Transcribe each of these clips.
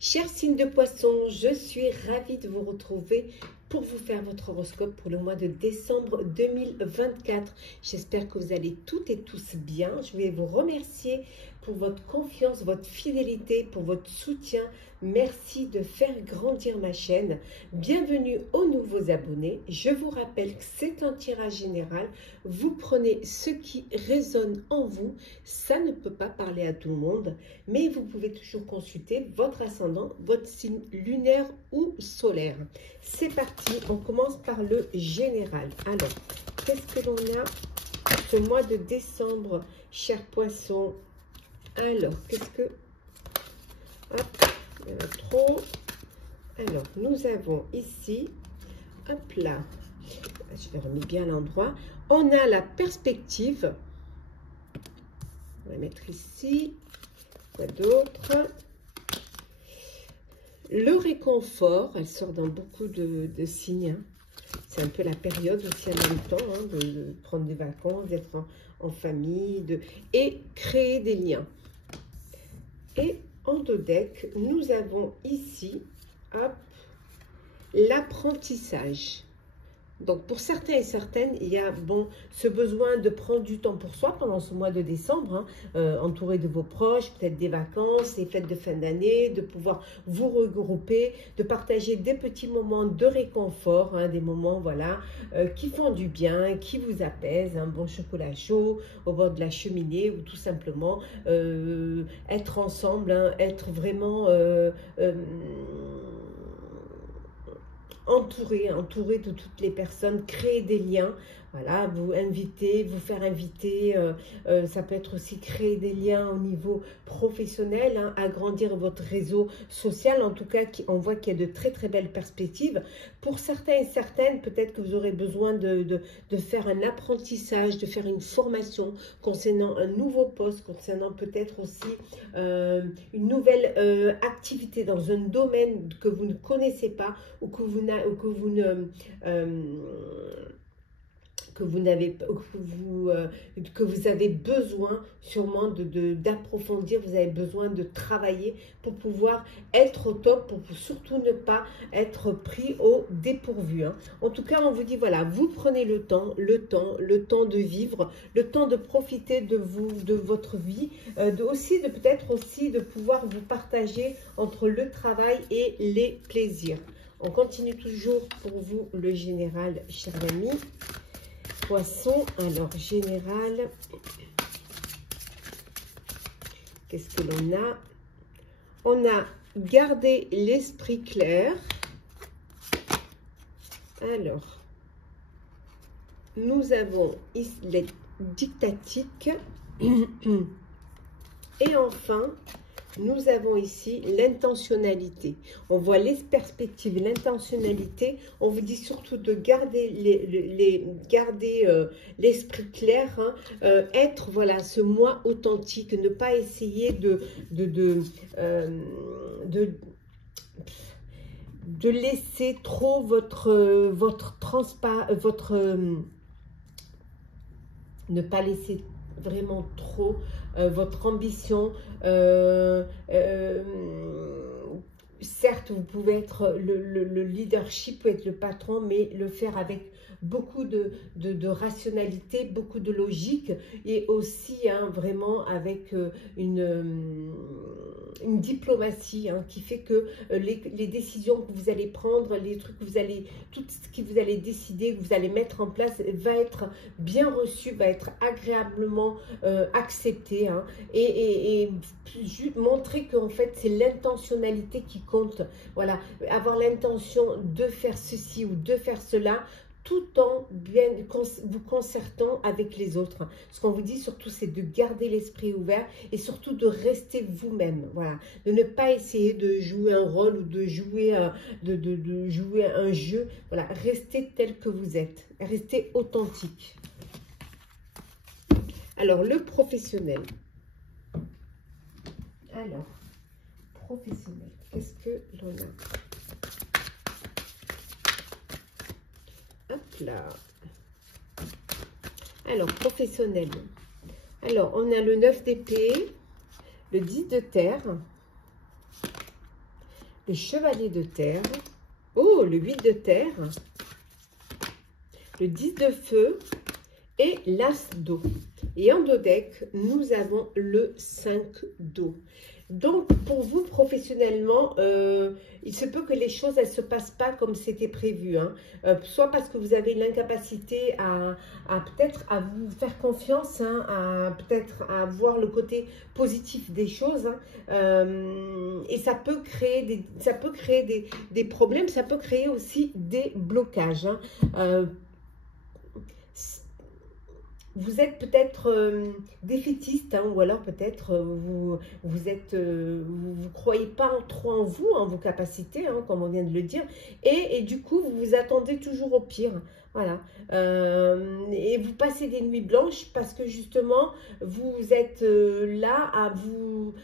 Chers signes de poisson, je suis ravie de vous retrouver pour vous faire votre horoscope pour le mois de décembre 2024. J'espère que vous allez toutes et tous bien. Je vais vous remercier pour votre confiance, votre fidélité, pour votre soutien. Merci de faire grandir ma chaîne. Bienvenue aux nouveaux abonnés. Je vous rappelle que c'est un tirage général. Vous prenez ce qui résonne en vous. Ça ne peut pas parler à tout le monde, mais vous pouvez toujours consulter votre ascendant, votre signe lunaire ou solaire. C'est parti, on commence par le général. Alors, qu'est-ce que l'on a ce mois de décembre, chers poissons? Alors, qu'est-ce que... Hop, il y en a trop. Alors, nous avons ici, hop là, je vais remettre bien l'endroit. On a la perspective. On va mettre ici. Quoi d'autre? Le réconfort, elle sort dans beaucoup de signes. Hein. C'est un peu la période aussi en même temps, hein, de prendre des vacances, d'être en famille, et créer des liens. Et en dos deck, nous avons ici, hop, l'apprentissage. Donc, pour certains et certaines, il y a ce besoin de prendre du temps pour soi pendant ce mois de décembre, hein, entouré de vos proches, peut-être des vacances, les fêtes de fin d'année, de pouvoir vous regrouper, de partager des petits moments de réconfort, hein, des moments voilà, qui font du bien, qui vous apaisent, un bon chocolat chaud au bord de la cheminée ou tout simplement être ensemble, hein, être vraiment... entouré de toutes les personnes, créer des liens, voilà, vous inviter, vous faire inviter, ça peut être aussi créer des liens au niveau professionnel, hein, agrandir votre réseau social, en tout cas, on voit qu'il y a de très très belles perspectives. Pour certains et certaines, peut-être que vous aurez besoin de faire un apprentissage, de faire une formation concernant un nouveau poste, concernant peut-être aussi une nouvelle activité dans un domaine que vous ne connaissez pas ou que vous avez besoin sûrement d'approfondir, vous avez besoin de travailler pour pouvoir être au top, pour surtout ne pas être pris au dépourvu. Hein. En tout cas, on vous dit, voilà, vous prenez le temps de vivre, le temps de profiter de votre vie, peut-être aussi de pouvoir vous partager entre le travail et les plaisirs. On continue toujours pour vous le général, chers amis. Poisson, alors général, qu'est-ce que l'on a? On a gardé l'esprit clair. Alors, nous avons ici les dictatiques. Et enfin, nous avons ici l'intentionnalité. On voit les perspectives, l'intentionnalité. On vous dit surtout de garder l'esprit clair, hein, être voilà ce moi authentique, ne pas essayer de laisser trop ne pas laisser vraiment trop votre ambition. Certes, vous pouvez être le leadership, ou être le patron, mais le faire avec beaucoup de rationalité, beaucoup de logique, et aussi hein, vraiment avec une diplomatie, hein, qui fait que les décisions que vous allez prendre, les trucs que vous allez, tout ce que vous allez décider, que vous allez mettre en place, va être bien reçu, va être agréablement accepté, hein, et montrer qu'en fait c'est l'intentionnalité qui compte. Voilà, avoir l'intention de faire ceci ou de faire cela, tout en bien vous concertant avec les autres. Ce qu'on vous dit surtout, c'est de garder l'esprit ouvert et surtout de rester vous-même. Voilà, de ne pas essayer de jouer un rôle ou de jouer jouer un jeu. Voilà, restez tel que vous êtes, restez authentique. Alors, le professionnel. Alors, professionnel, qu'est-ce que l'on a? Hop là. Alors, professionnel. Alors, on a le 9 d'épée, le 10 de terre, le chevalier de terre. Oh, le 8 de terre. Le 10 de feu et l'as d'eau. Et en dos deck, nous avons le 5 d'eau. Donc, pour vous, professionnellement, il se peut que les choses, elles ne se passent pas comme c'était prévu. Hein. Soit parce que vous avez l'incapacité à peut-être à vous faire confiance, hein, à peut-être à voir le côté positif des choses. Hein. Et ça peut créer des problèmes, ça peut créer aussi des blocages. Hein. Vous êtes peut-être défaitiste, hein, ou alors peut-être vous croyez pas trop en vous, en vos capacités, hein, comme on vient de le dire, et du coup vous vous attendez toujours au pire. Voilà. Et vous passez des nuits blanches parce que justement, vous êtes là à vous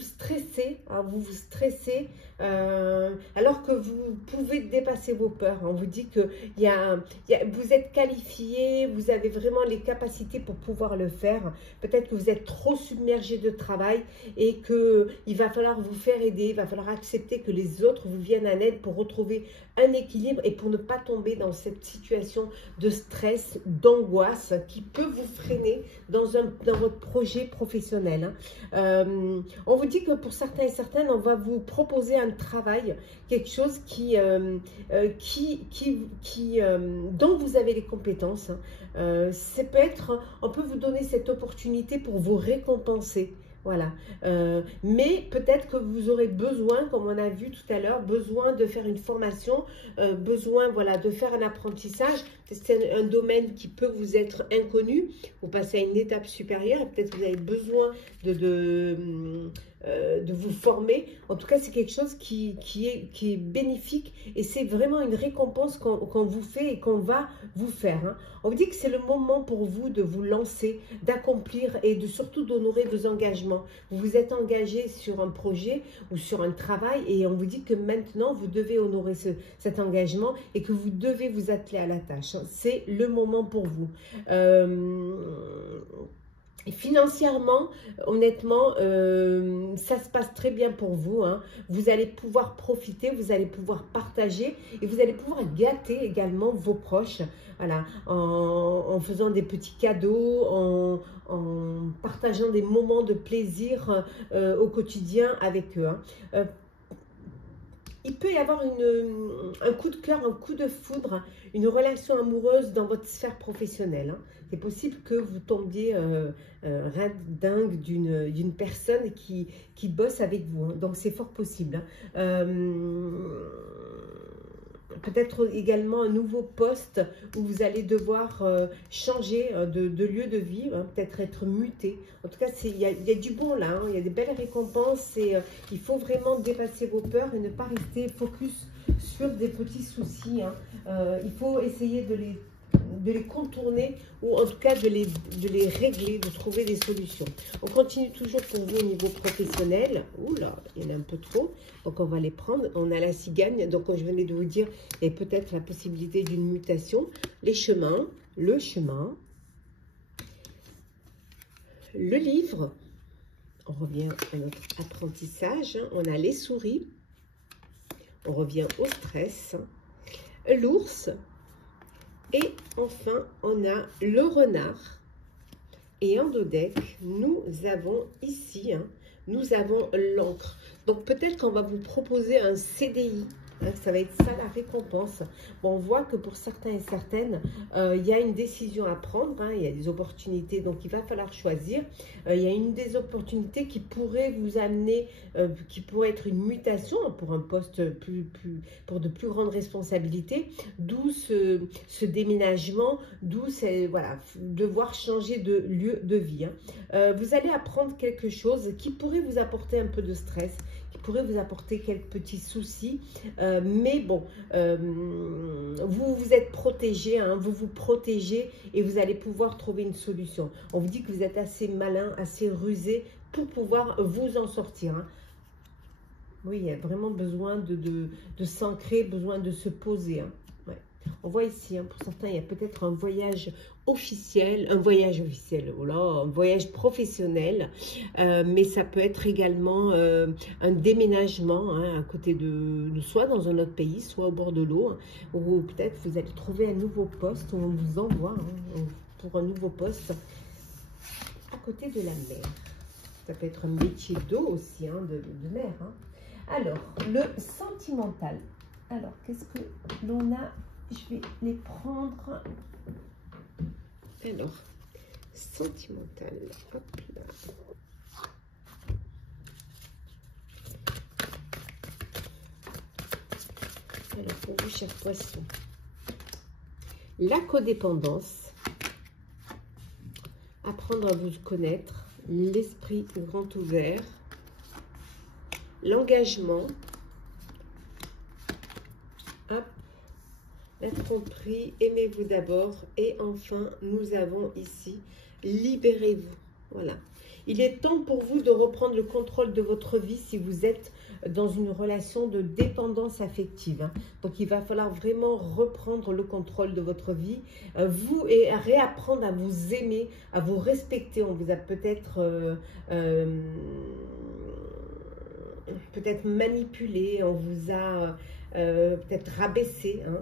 stresser, vous stressez, alors que vous pouvez dépasser vos peurs. On vous dit que vous êtes qualifié, vous avez vraiment les capacités pour pouvoir le faire. Peut-être que vous êtes trop submergé de travail et qu'il va falloir vous faire aider, il va falloir accepter que les autres vous viennent en aide pour retrouver un équilibre et pour ne pas tomber dans cette situation de stress, d'angoisse qui peut vous freiner dans votre projet professionnel. Hein. On vous dit que pour certains et certaines, on va vous proposer un travail, quelque chose dont vous avez les compétences. Hein. On peut vous donner cette opportunité pour vous récompenser. Voilà, mais peut-être que vous aurez besoin, comme on a vu tout à l'heure, besoin de faire une formation, besoin de faire un apprentissage. C'est un domaine qui peut vous être inconnu, vous passez à une étape supérieure, peut-être que vous avez besoin de vous former. En tout cas, c'est quelque chose qui est bénéfique et c'est vraiment une récompense qu'on vous fait et qu'on va vous faire. Hein. On vous dit que c'est le moment pour vous de vous lancer, d'accomplir et surtout d'honorer vos engagements. Vous vous êtes engagé sur un projet ou sur un travail et on vous dit que maintenant, vous devez honorer cet engagement et que vous devez vous atteler à la tâche. Hein. C'est le moment pour vous. Et financièrement, honnêtement, ça se passe très bien pour vous. Hein. Vous allez pouvoir profiter, vous allez pouvoir partager et vous allez pouvoir gâter également vos proches. Voilà, en faisant des petits cadeaux, en partageant des moments de plaisir au quotidien avec eux. Hein. Il peut y avoir un coup de cœur, un coup de foudre, une relation amoureuse dans votre sphère professionnelle. Hein. C'est possible que vous tombiez dingue d'une personne qui bosse avec vous. Hein. Donc, c'est fort possible. Hein. Peut-être également un nouveau poste où vous allez devoir changer de lieu de vie, hein, peut-être être muté. En tout cas, il y a du bon là, hein, il y a des belles récompenses et il faut vraiment dépasser vos peurs et ne pas rester focus sur des petits soucis. Hein. Il faut essayer de les contourner ou en tout cas de les régler, de trouver des solutions. On continue toujours pour vous au niveau professionnel. Oula, il y en a un peu trop. Donc, on va les prendre. On a la cigagne. Donc, comme je venais de vous dire, il y a peut-être la possibilité d'une mutation. Les chemins, le chemin, le livre. On revient à notre apprentissage. On a les souris. On revient au stress. L'ours. Et enfin, on a le renard. Et en dos deck, nous avons ici, hein, nous avons l'encre. Donc peut-être qu'on va vous proposer un CDI. Hein, ça va être ça la récompense. Bon, on voit que pour certains et certaines, il y a une décision à prendre. Hein, il y a des opportunités, donc il va falloir choisir. Il y a une des opportunités qui pourrait vous amener, qui pourrait être une mutation pour un poste pour de plus grandes responsabilités. D'où ce déménagement, d'où voilà, devoir changer de lieu de vie. Hein. Vous allez apprendre quelque chose qui pourrait vous apporter un peu de stress, qui pourrait vous apporter quelques petits soucis, mais bon, vous êtes protégé, hein, vous vous protégez et vous allez pouvoir trouver une solution. On vous dit que vous êtes assez malin, assez rusé pour pouvoir vous en sortir. Hein. Oui, il y a vraiment besoin de s'ancrer, besoin de se poser. Hein. Ouais. On voit ici, hein, pour certains, il y a peut-être un voyage officiel, voilà, un voyage professionnel, mais ça peut être également un déménagement hein, à côté de soit dans un autre pays, soit au bord de l'eau, hein, ou peut-être vous allez trouver un nouveau poste, où on vous envoie hein, pour un nouveau poste à côté de la mer. Ça peut être un métier d'eau aussi, hein, de mer. Hein. Alors, le sentimental. Alors, qu'est-ce que l'on a? Je vais les prendre. Alors, sentimental. Hop là. Alors, pour vous, chers poissons. La codépendance. Apprendre à vous connaître. L'esprit grand ouvert. L'engagement. Hop. La tromperie, aimez-vous d'abord. Et enfin, nous avons ici, libérez-vous. Voilà. Il est temps pour vous de reprendre le contrôle de votre vie si vous êtes dans une relation de dépendance affective. Hein. Donc, il va falloir vraiment reprendre le contrôle de votre vie. Vous et à réapprendre à vous aimer, à vous respecter. On vous a peut-être manipulé, on vous a peut-être rabaissé. Hein.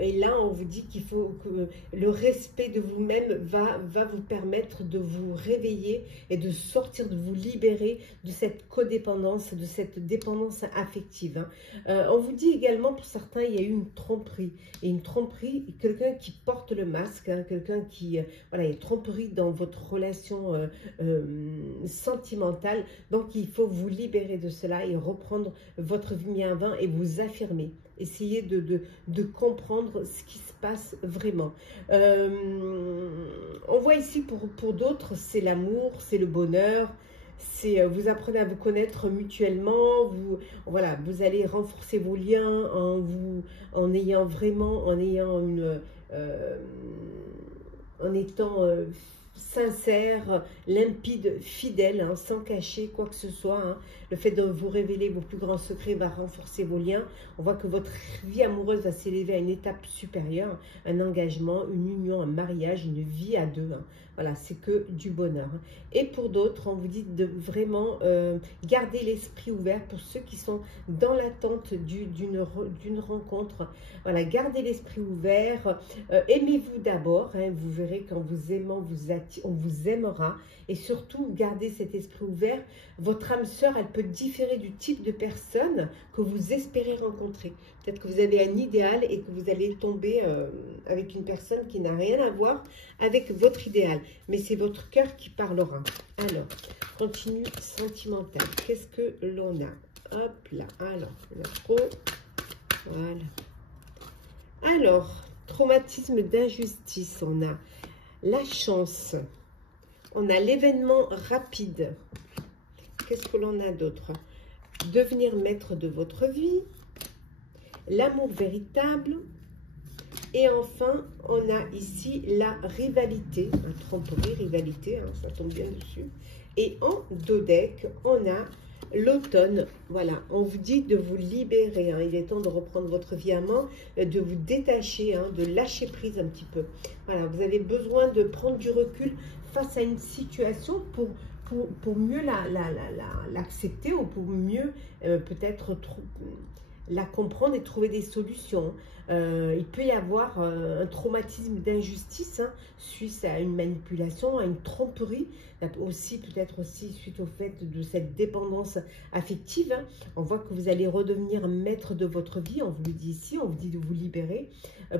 Et là, on vous dit qu'il faut que le respect de vous-même va vous permettre de vous réveiller et de sortir, de vous libérer de cette codépendance, de cette dépendance affective. Hein. On vous dit également, pour certains, il y a eu une tromperie. Et une tromperie, quelqu'un qui porte le masque, hein, quelqu'un qui... voilà, il y a une tromperie dans votre relation sentimentale. Donc, il faut vous libérer de cela et reprendre votre vie bien avant et vous affirmer. Essayez de comprendre ce qui se passe vraiment. On voit ici pour d'autres, c'est l'amour, c'est le bonheur, c'est vous apprenez à vous connaître mutuellement, voilà, vous allez renforcer vos liens en étant sincère, limpide, fidèle, hein, sans cacher quoi que ce soit. Hein. Le fait de vous révéler vos plus grands secrets va renforcer vos liens. On voit que votre vie amoureuse va s'élever à une étape supérieure, un engagement, une union, un mariage, une vie à deux. Hein. Voilà, c'est que du bonheur. Hein. Et pour d'autres, on vous dit de vraiment garder l'esprit ouvert pour ceux qui sont dans l'attente d'une rencontre. Voilà, gardez l'esprit ouvert. Aimez-vous d'abord. Hein, vous verrez qu'en vous aimant, on vous aimera. Et surtout, gardez cet esprit ouvert. Votre âme sœur, elle peut différer du type de personne que vous espérez rencontrer. Peut-être que vous avez un idéal et que vous allez tomber avec une personne qui n'a rien à voir avec votre idéal. Mais c'est votre cœur qui parlera. Alors, continue sentimental. Qu'est-ce que l'on a? Hop là. Alors, on a trop. Voilà. Alors, traumatisme d'injustice. On a la chance. On a l'événement rapide. Qu'est-ce que l'on a d'autre? Devenir maître de votre vie. L'amour véritable. Et enfin, on a ici la rivalité. Un tromperie, rivalité, hein, ça tombe bien dessus. Et en dos deck, on a l'automne. Voilà, on vous dit de vous libérer. Hein. Il est temps de reprendre votre vie à main, de vous détacher, hein, de lâcher prise un petit peu. Voilà, vous avez besoin de prendre du recul face à une situation pour mieux l'accepter ou pour mieux peut-être la comprendre et trouver des solutions. Il peut y avoir un traumatisme d'injustice, hein, suite à une manipulation, à une tromperie, aussi peut-être aussi suite au fait de cette dépendance affective. Hein. On voit que vous allez redevenir maître de votre vie, on vous le dit ici, on vous dit de vous libérer.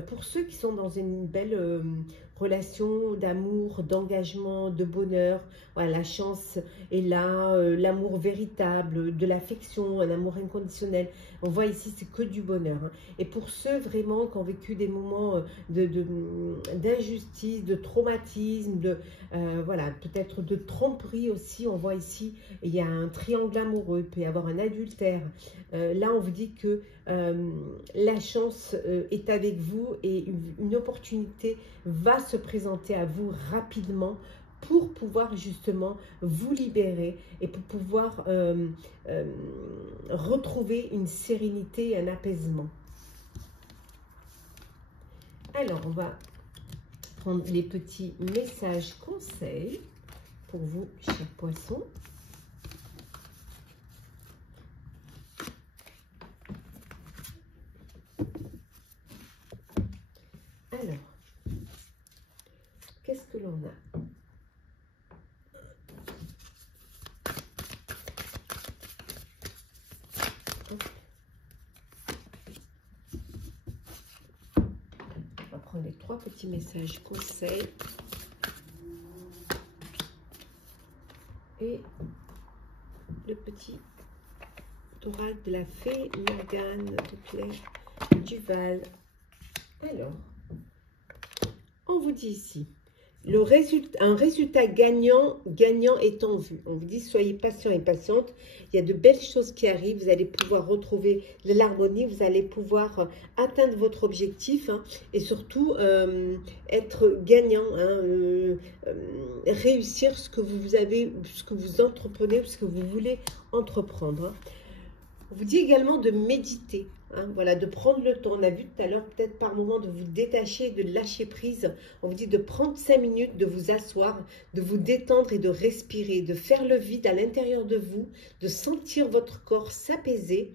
Pour ceux qui sont dans une belle relation d'amour, d'engagement, de bonheur, voilà, la chance est là, l'amour véritable, de l'affection, un amour inconditionnel. On voit ici, c'est que du bonheur. Hein. Et pour ceux vraiment qui ont vécu des moments d'injustice, de traumatisme, voilà, peut-être de tromperie aussi, on voit ici, il y a un triangle amoureux, il peut y avoir un adultère. Là, on vous dit que la chance est avec vous et une opportunité va se présenter à vous rapidement pour pouvoir justement vous libérer et pour pouvoir retrouver une sérénité et un apaisement. Alors, on va prendre les petits messages conseils pour vous, chers poissons. Alors, qu'est-ce que l'on a? On va prendre les 3 petits messages conseils. Et le petit oracle de la fée Morgane de Claire Duval. Alors, on vous dit ici, un résultat gagnant est en vue. On vous dit, soyez patient et patiente. Il y a de belles choses qui arrivent. Vous allez pouvoir retrouver l'harmonie. Vous allez pouvoir atteindre votre objectif. Hein, et surtout, être gagnant. Hein, réussir ce que vous avez, ce que vous entreprenez, ce que vous voulez entreprendre. Hein. On vous dit également de méditer. Hein, voilà, de prendre le temps. On a vu tout à l'heure, peut-être par moment, de vous détacher, de lâcher prise. On vous dit de prendre 5 minutes, de vous asseoir, de vous détendre et de respirer, de faire le vide à l'intérieur de vous, de sentir votre corps s'apaiser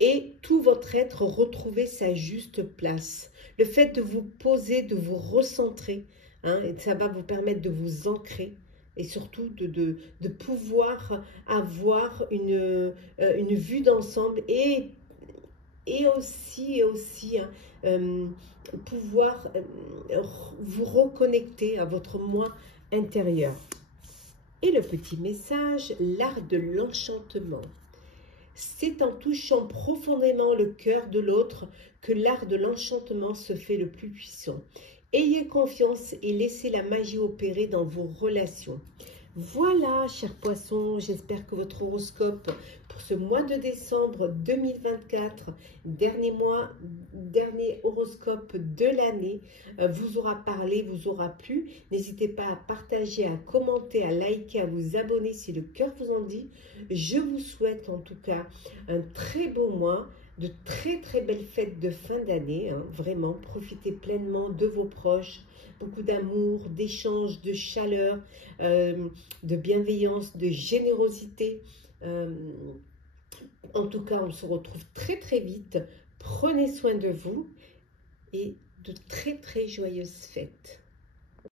et tout votre être retrouver sa juste place. Le fait de vous poser, de vous recentrer, hein, et ça va vous permettre de vous ancrer. Et surtout de pouvoir avoir une vue d'ensemble et aussi hein, pouvoir vous reconnecter à votre moi intérieur. Et le petit message, l'art de l'enchantement. C'est en touchant profondément le cœur de l'autre que l'art de l'enchantement se fait le plus puissant. Ayez confiance et laissez la magie opérer dans vos relations. Voilà, chers poissons, j'espère que votre horoscope pour ce mois de décembre 2024, dernier horoscope de l'année, vous aura parlé, vous aura plu. N'hésitez pas à partager, à commenter, à liker, à vous abonner si le cœur vous en dit. Je vous souhaite en tout cas un très beau mois, de très très belles fêtes de fin d'année. Hein, vraiment, profitez pleinement de vos proches. Beaucoup d'amour, d'échange, de chaleur, de bienveillance, de générosité. En tout cas, on se retrouve très très vite. Prenez soin de vous et de très très joyeuses fêtes.